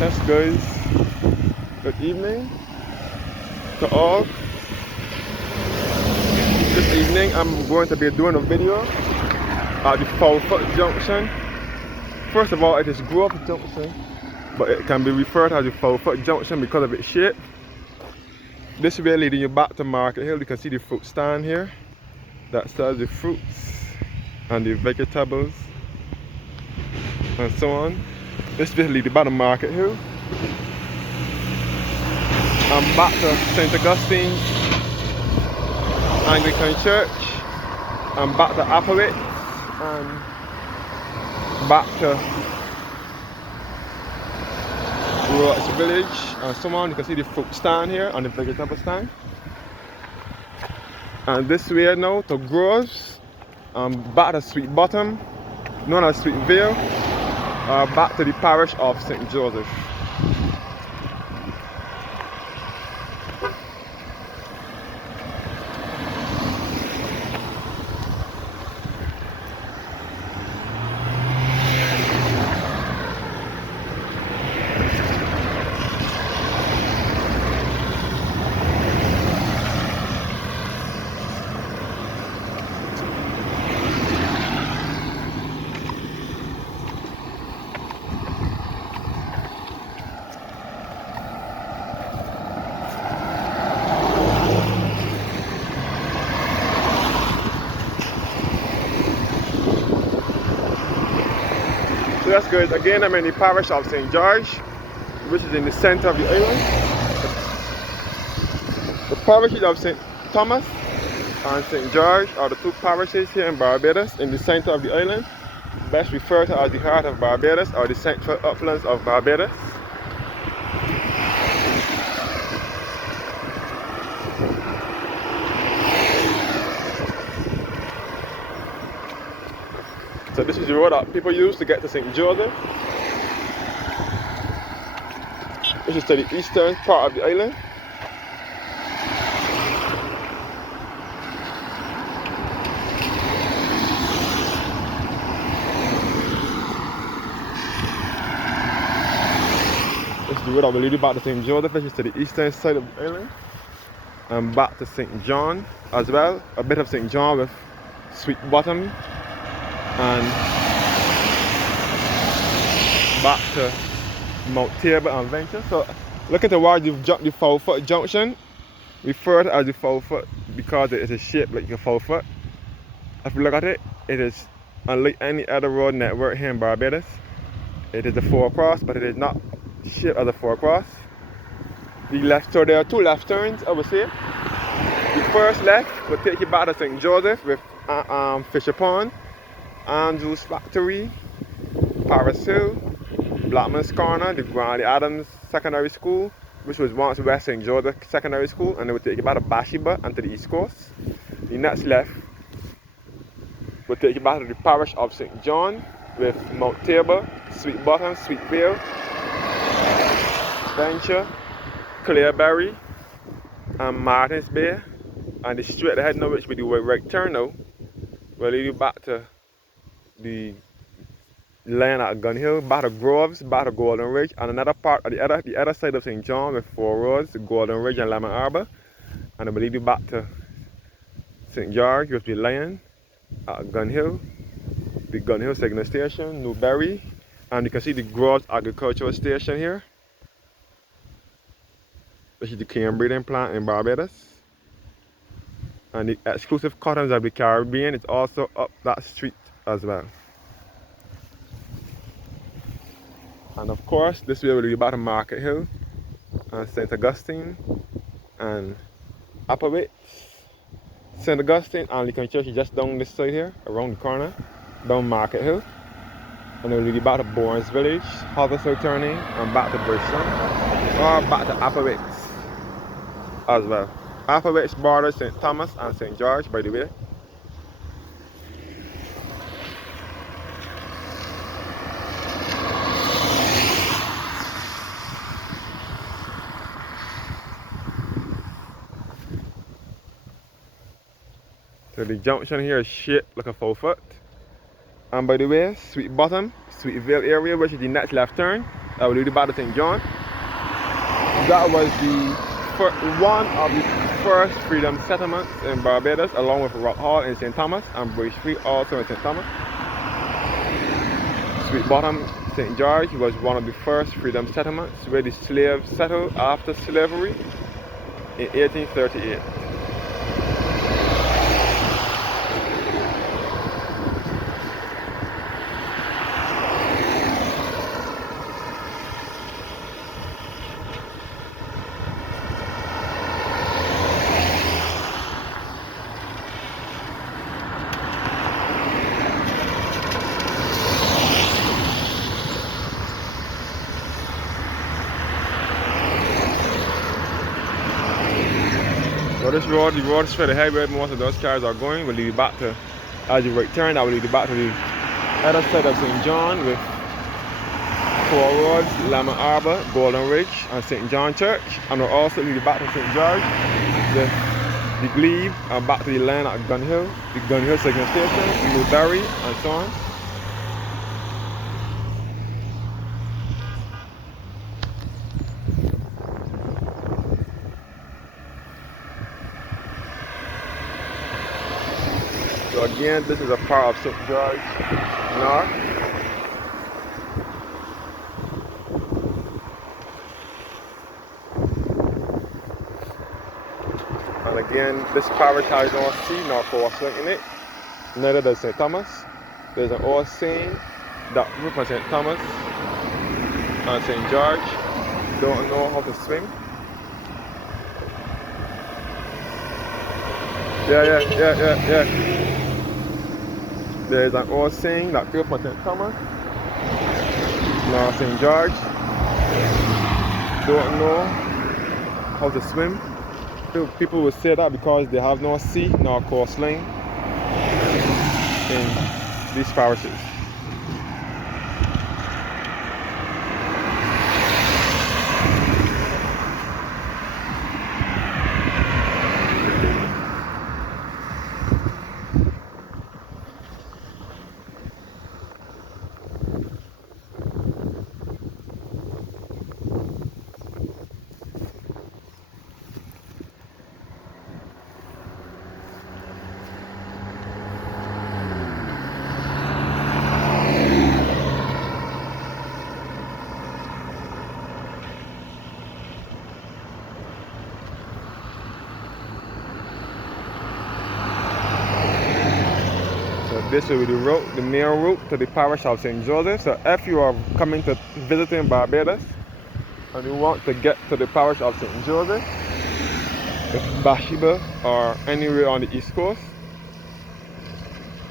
Yes guys, good evening to all. This evening I'm going to be doing a video at the Fowl Junction. First of all, it is Grove Junction, but it can be referred to as the Fowl Junction because of its shape. This way leading you back to Market Hill. You can see the fruit stand here that sells the fruits and the vegetables and so on. This way leads you back to Market Hill. I'm back to St. Augustine's Anglican Church. I'm back to Applewood and back to Roy's Village and so on. You can see the fruit stand here and the vegetable stand. And this way now to Groves. I'm back to Sweet Bottom, known as Sweet Vale, back to the parish of St. Joseph. So that's good. Again, I'm in the parish of St. George, which is in the center of the island. The parishes of St. Thomas and St. George are the two parishes here in Barbados, in the center of the island, best referred to as the heart of Barbados or the central uplands of Barbados. So this is the road that people use to get to St. Joseph. This is to the eastern part of the island. This is the road that will lead you back to St. Joseph, which is to the eastern side of the island. And back to St. John as well. A bit of St. John with Sweet Bottom. And back to Mount Tabor and Venture. So look at the where you've jumped the Fowl Junction, referred as the Fowl because it is shaped like a fowl. If you look at it, it is unlike any other road network here in Barbados. It is a 4-cross, but it is not shaped as a 4-cross. So there are two left turns, I would say. The first left will take you back to St. Joseph with Fisher Pond, Andrew's Factory, Paris Hill, Blackman's Corner, the Granny Adams Secondary School, which was once West St. Joseph Secondary School, and they would take you back to Bathsheba and to the East Coast. The next left will take you back to the parish of St. John with Mount Tabor, Sweet Bottom, Sweet Vale, Venture, Clearberry, and Martins Bay. And the straight ahead now, which will be the right turn now, will lead you back to the land at Gun Hill, back to Groves, back to Golden Ridge, and another part of the other side of St. John with 4 roads, Golden Ridge and Lemon Arbor. And it will lead you back to St. George with the Lion at Gun Hill, the Gun Hill Signal Station, Newberry, and you can see the Groves Agricultural Station here. This is the cane breeding plant in Barbados. And the exclusive cottons of the Caribbean is also up that street as well. And of course, this way will be back to Market Hill and St. Augustine and Applewood. St. Augustine Anglican Church is just down this side here, around the corner, down Market Hill. And then we'll be back to Bourne's Village, Harvester turning, and back to Bristol, or back to Applewood as well. Applewood borders St. Thomas and St. George, by the way. So the junction here is shaped like a 4-foot. And by the way, Sweet Bottom, Sweet Vale area, which is the next left turn, I will lead you back to St. John. That was one of the first freedom settlements in Barbados, along with Rock Hall in St. Thomas and Bridge Street also in St. Thomas. Sweet Bottom, St. George was one of the first freedom settlements where the slaves settled after slavery in 1838. So this road, the road is straight ahead where most of those cars are going, will lead you back to, as you right turn, that will lead you back to the other side of St. John with Fowl Road, Lemon Arbor, Golden Ridge, and St. John Church. And will also lead you back to St. George, the Glebe, and back to the land at Gun Hill, the Gun Hill Signal Station, Newberry, and so on. So again, this is a part of St. George North. And again, this parish has no sea nor coastline in it. Neither does St. Thomas. There's an old saying that people from St. Thomas and St. George don't know how to swim. Yeah. There's an old saying that people from St. Thomas nor St. George don't know how to swim. People will say that because they have no sea nor coastline in these parishes. This will be the route, the main route to the parish of St. Joseph. So if you are coming to visiting Barbados and you want to get to the parish of St. Joseph, if Bathsheba or anywhere on the east coast,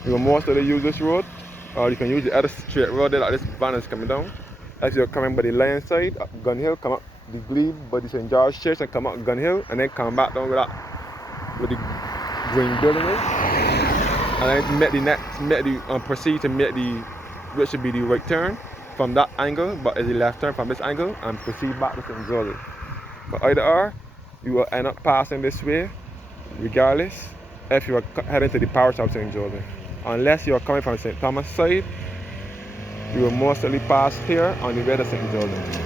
you will mostly use this road, or you can use the other straight road there that this van is coming down. As you're coming by the Lion side, up Gun Hill, come up the Glebe by the St. George Church and come up Gun Hill, and then come back down with the green building is. And then proceed to make which should be the right turn from that angle, but it's the left turn from this angle, and proceed back to St. Joseph. But either or, you will end up passing this way, regardless, if you are heading to the parish of St. Joseph. Unless you are coming from St. Thomas side, you will mostly pass here on the way to St. Joseph.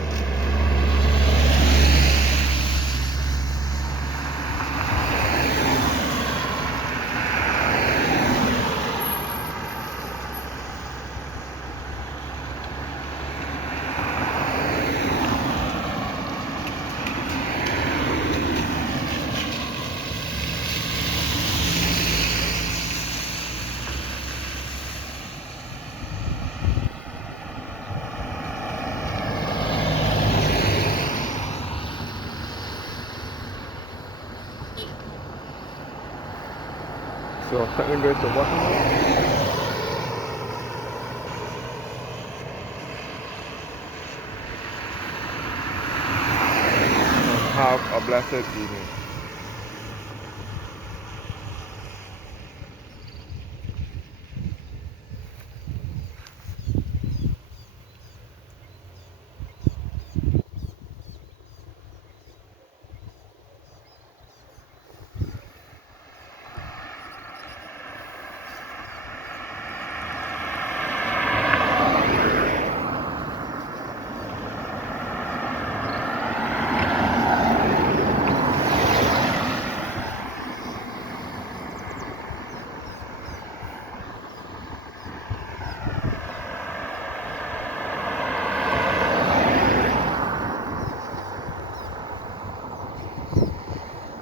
So technically it's a walking road. And have a blessed evening.